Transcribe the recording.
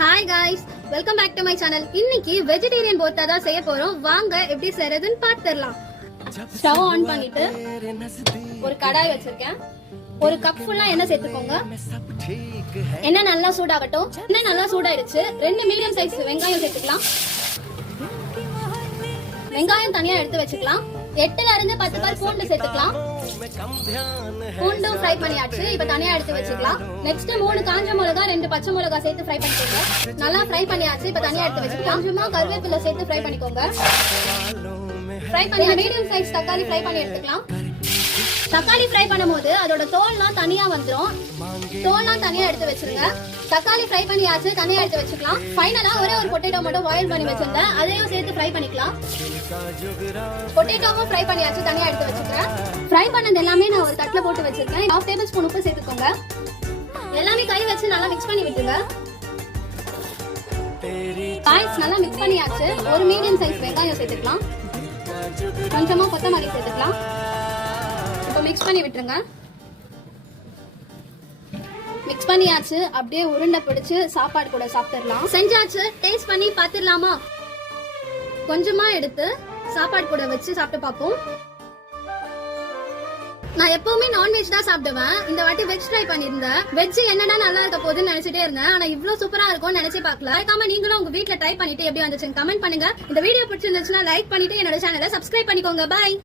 Hi guys, welcome back to my channel. இன்னைக்கு vegetarian போர்ட்டா தான் செய்ய போறோம். வாங்க எப்படி செய்யறதுன்னு பார்த்திரலாம். ஸ்டவ் ஆன் பண்ணிட்டு ஒரு கடாய் வச்சிருக்கேன். ஒரு கப் ஃபுல்லா எண்ணெய் சேர்த்துக்கோங்க. எண்ணெய் நல்லா சூடாகட்டும். எண்ணெய் நல்லா சூடாயிடுச்சு. 2 மீடியம் சைஸ் வெங்காயம் சேர்த்துக்கலாம். வெங்காயம் தனியா எடுத்து வச்சுக்கலாம். 8ல இருந்து 10 பல் பூண்டு சேர்த்துக்கலாம். பூண்டு ஃப்ரை பண்ணியாச்சு. இப்ப தனியா எடுத்து வச்சுக்கலாம். நெக்ஸ்ட் 3 காஞ்ச மிளகா 2 பச்சை மிளகா சேர்த்து ஃப்ரை பண்ணிக்கோங்க. நல்லா ஃப்ரை பண்ணியாச்சு. இப்ப தனியா எடுத்து வச்சுக்கலாம். கொஞ்சமா கருவேப்பிலை சேர்த்து ஃப்ரை பண்ணிக்கோங்க. ஃப்ரை பண்ணி மீடியம் சைஸ் தக்காளி ஃப்ரை பண்ணி எடுத்துக்கலாம். தக்காளி ஃப்ரை பண்ணும்போது அதோட தோல்லாம் தனியா வந்துரும். தோல்லாம் தனியா எடுத்து வச்சிருங்க. தக்காளி ஃப்ரை பண்ணியாச்சு. தனியா எடுத்து வச்சுக்கலாம். ஃபைனலா ஒரே ஒரு பொட்டேட்டோ மட்டும் பாயில் பண்ணி வச்சிருந்தேன். அதையும் சேர்த்து ஃப்ரை பண்ணிக்கலாம். பொட்டேட்டோவும் ஃப்ரை பண்ணியாச்சு. தனியா எடுத்து வச்சுக்கிறேன். ஃப்ரை பண்ணது எல்லாமே நான் ஒரு தட்டுல போட்டு வச்சிருக்கேன். 1/2 டேபிள் ஸ்பூன் உப்பு சேர்த்துக்கோங்க. எல்லாமே கை வச்சு நல்லா மிக்ஸ் பண்ணி விட்டுருங்க. காய்ஸ் நல்லா மிக்ஸ் பண்ணியாச்சு. ஒரு மீடியம் சைஸ் வெங்காயம் சேர்த்துக்கலாம். கொஞ்சமா கொத்தமல்லி சேர்த்துக்கலாம். இப்போ மிக்ஸ் பண்ணி விட்டுருங்க. மிக்ஸ் பண்ணியாச்சு. அப்படியே உருண்டை பிடிச்சு சாப்பாடு கூட சாப்பிட்டுடலாம். செஞ்சாச்சு. டேஸ்ட் பண்ணி பாத்துடலாமா? கொஞ்சமா எடுத்து சாப்பாடு கூட வச்சு சாப்பிட்டு பார்ப்போம். நான் எப்பவுமே நான்வெஜ் தான் சாப்பிடுவேன். இந்த வாட்டி வெஜ் ட்ரை பண்ணிருந்தேன். வெஜ் என்னடா நல்லா இருக்க போகுதுன்னு நினைச்சிட்டே இருந்தேன். ஆனா இவ்வளவு சூப்பரா இருக்கும்னு நினைச்சு பார்க்கல. மறக்காம நீங்களும் உங்க வீட்ல ட்ரை பண்ணிட்டு எப்படி வந்துச்சுன்னு கமெண்ட் பண்ணுங்க. இந்த வீடியோ பிடிச்சிருந்துச்சுன்னா லைக் பண்ணிட்டு என்னோட சேனலை சப்ஸ்கிரைப் பண்ணிக்கோங்க. பை.